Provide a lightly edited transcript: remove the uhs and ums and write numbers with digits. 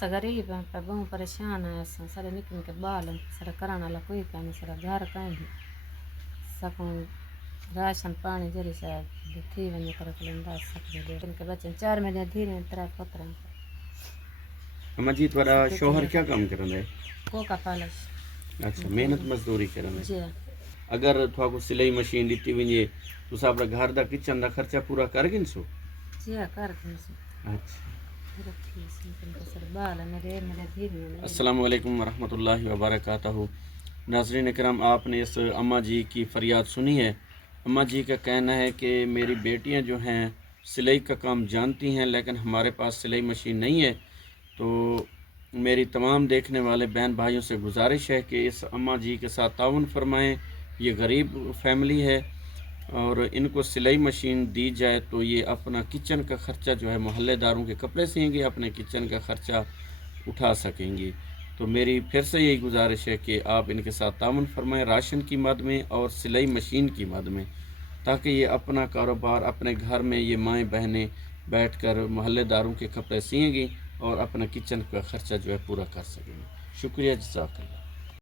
अस गरीब हैं पर बहुत परेशान है अस सारे निक्के निक्के बाल हैं सारा कराने वाला कोई का नहीं सारा घर कहीं भी सकूं राशन पानी जरी सा थी वञे पर लेंदा सकदे दे इनके बच्चे 4 महीने धीरे तरह पत्र अम्मा जी तुम्हारा शौहर क्या काम करना है? कोका पालस अच्छा मेहनत मजदूरी करना जी है। अगर थोड़ा सिलाई मशीन दी वजे तुस अपना घर का किचन का खर्चा पूरा कर गिन सो? जी कर दिन से अच्छा। रखी से सर बाल मेरे मेरे धीरे अस्सलाम वालेकुम वरहमतुल्लाहि वबरकातहू। नाज़रीन इकराम, आपने इस अम्मा जी की फ़रियाद सुनी है। अम्मा जी का कहना है कि मेरी बेटियां जो हैं सिलाई का काम जानती हैं लेकिन हमारे पास सिलाई मशीन नहीं है। तो मेरी तमाम देखने वाले बहन भाइयों से गुजारिश है कि इस अम्मा जी के साथ ताउन फरमाएं। ये गरीब फैमिली है और इनको सिलाई मशीन दी जाए तो ये अपना किचन का ख़र्चा जो है मोहल्लेदारों के कपड़े सिएंगे, अपने किचन का ख़र्चा उठा सकेंगी। तो मेरी फिर से यही गुजारिश है कि आप इनके साथ तामुन फरमाएं राशन की मद में और सिलाई मशीन की मद में, ताकि ये अपना कारोबार अपने घर में ये माएँ बहनें बैठकर मोहल्लेदारों के कपड़े सिएंगी और अपना किचन का ख़र्चा जो है पूरा कर सकेंगी। शुक्रिया, जज़ाकल्लाह।